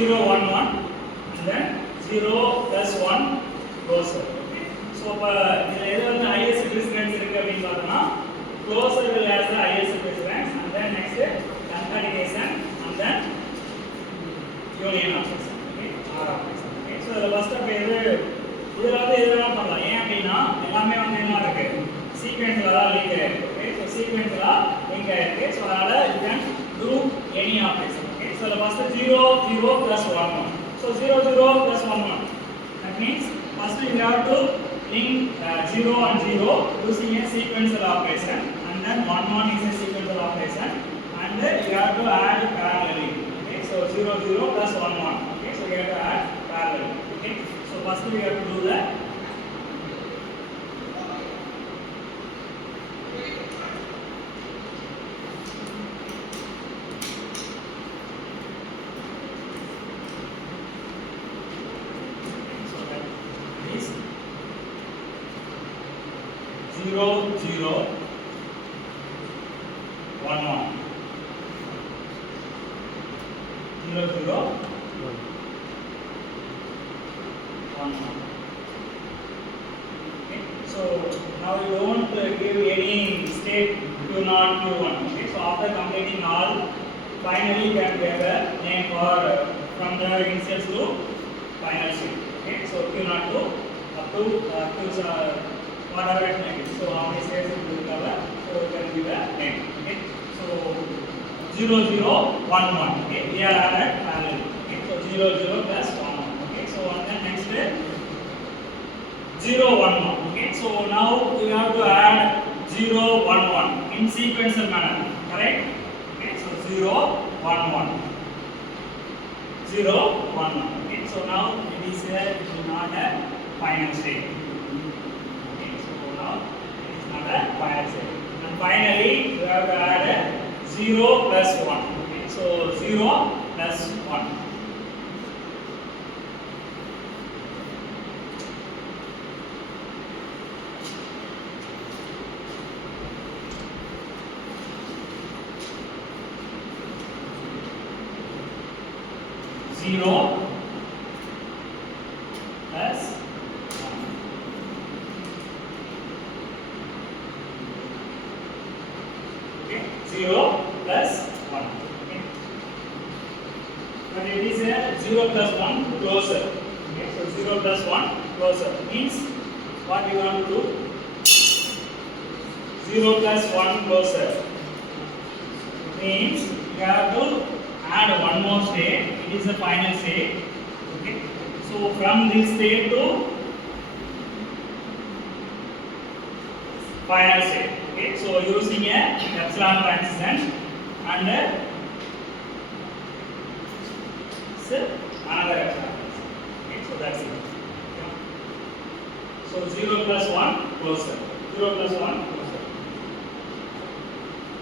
0 1 1 and then 0 plus 1 closer. Okay, so இதுல எது வந்து highest precedence இருக்கு அப்படினு பார்த்தோம்னா closer will have the highest precedence and then next concatenation and then union operation. Okay, or operation. Okay, so the first step இதுல வந்து எதுலாம் பண்ணலாம் ஏன் அப்படினா எல்லாமே வந்து என்ன இருக்கு சீக்வென்ஸ்ல தான் லிங்க் இருக்கு. Okay, so சீக்வென்ஸ்ல லிங்க் இருக்கு. so அதனால you can do any operation. Okay, so the first 0 0 plus 1 1. so 0 0 plus 1 1, that means first you have to link 0 and 0 using a sequential operation, and then 1 1 is a sequential operation, and you have to add parallelly. Okay, so 0 0 plus 1 1. Okay, so you have to add parallelly. Okay, so first we have to do that. Zero zero 1 1 0 0 1 1. Okay, so now you don't give any state Q0 Q1. Okay, so after completing all, finally you can get a name for from the initials to final state. Okay, so Q0 to up to Q whatever it may be. So how many states it will cover, so you can give a name. Okay, so 0 0 1 1. Okay, we are added parallel. Okay, so 0 0 plus 1 1. Okay, so and then next 0 1 1. Okay, so now we have to add 0 1 1 in sequential manner, correct? Okay, so 0 1 1 0 1 1. Okay, so now it is not a final state. Not a final state. And finally, we have to add 0 plus 1. Okay, so 0 plus 1. Zero plus 0 plus 1. Okay, but it is a 0 plus 1 closer. Okay, so 0 plus 1 closer means what you want to do? 0 plus 1 closer means you have to add one more state. It is the final state. Okay, so from this state to final state. Okay, so using a epsilon transition and another epsilon. Okay, so that's it. Okay. So 0 plus 1 closer. 0 plus 1 closer.